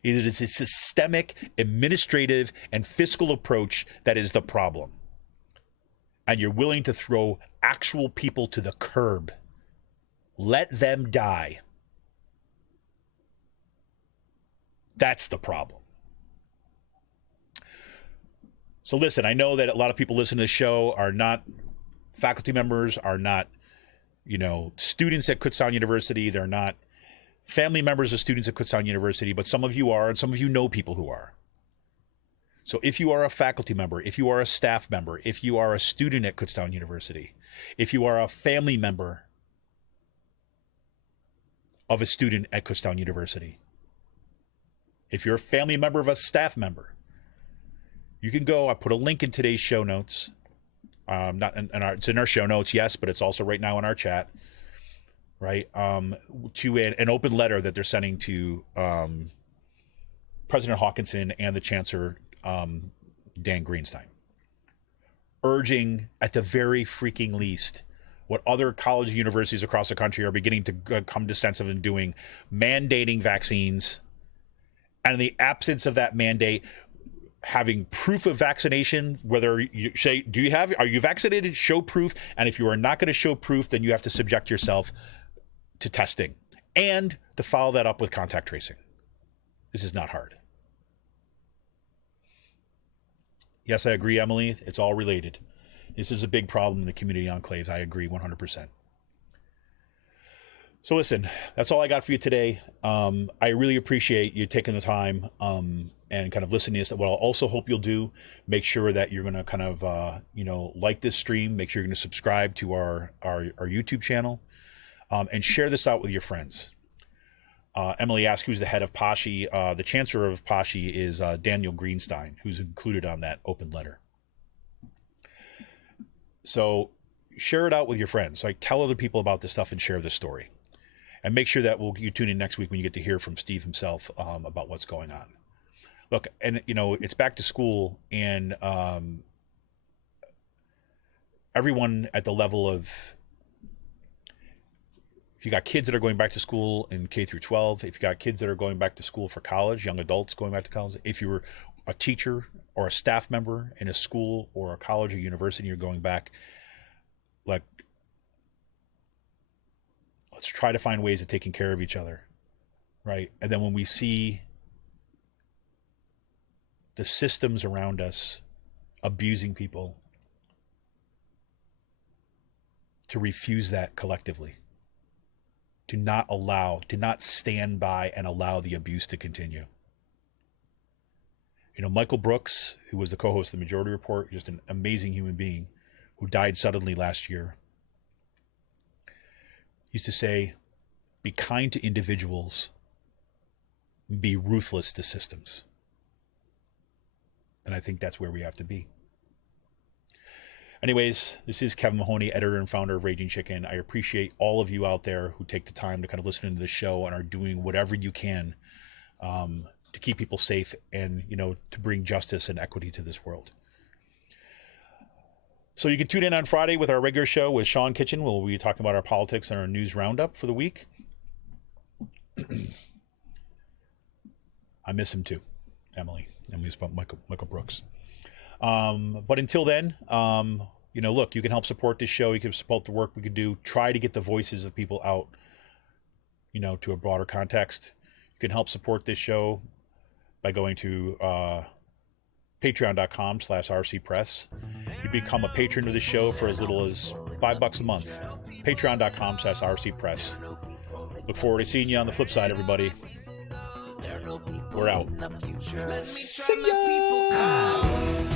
It is a systemic, administrative, and fiscal approach that is the problem. And you're willing to throw actual people to the curb. Let them die. That's the problem. So listen, I know that a lot of people listening to this show are not faculty members, are not, students at Kutztown University. They're not family members of students at Kutztown University, but some of you are, and some of you know people who are. So if you are a faculty member, if you are a staff member, if you are a student at Kutztown University, if you are a family member of a student at Kutztown University, if you're a family member of a staff member, you can go. I put a link in today's show notes. It's in our show notes, yes, but it's also right now in our chat, right? To an open letter that they're sending to President Hawkinson and the Chancellor, Dan Greenstein, urging at the very freaking least what other college universities across the country are beginning to come to sense of and doing, mandating vaccines, and in the absence of that mandate, having proof of vaccination, whether you say, are you vaccinated? Show proof. And if you are not going to show proof, then you have to subject yourself to testing and to follow that up with contact tracing. This is not hard. Yes, I agree, Emily. It's all related. This is a big problem in the community enclaves. I agree 100%. So listen, that's all I got for you today. I really appreciate you taking the time and kind of listening to this. What I'll also hope you'll do, make sure that you're going to kind of, like this stream, make sure you're going to subscribe to our YouTube channel, and share this out with your friends. Emily asked who's the head of PASHI. The chancellor of PASHI is Daniel Greenstein, who's included on that open letter. So share it out with your friends. Like, tell other people about this stuff and share this story. And make sure that you tune in next week when you get to hear from Steve himself about what's going on. Look, and it's back to school, and everyone at the level of, if you got kids that are going back to school in K through 12, if you got kids that are going back to school for college, young adults going back to college, if you're a teacher or a staff member in a school or a college or university, you're going back, like, let's try to find ways of taking care of each other, right? And then when we see the systems around us abusing people, to refuse that collectively, to not stand by and allow the abuse to continue. Michael Brooks, who was the co-host of the Majority Report, just an amazing human being who died suddenly last year, used to say, be kind to individuals, be ruthless to systems. And I think that's where we have to be. Anyways, this is Kevin Mahoney, editor and founder of Raging Chicken. I appreciate all of you out there who take the time to kind of listen to the show and are doing whatever you can to keep people safe and, to bring justice and equity to this world. So you can tune in on Friday with our regular show with Sean Kitchen. We'll be talking about our politics and our news roundup for the week. I miss him too, Emily. I miss Michael Brooks. But until then, look, you can help support this show. You can support the work we can do. Try to get the voices of people out, to a broader context. You can help support this show by going to patreon.com/rcpress. You become a patron of the show for as little as $5 a month. Patreon.com/rcpress. Look forward to seeing you on the flip side, everybody. We're out. Let me See try my people call?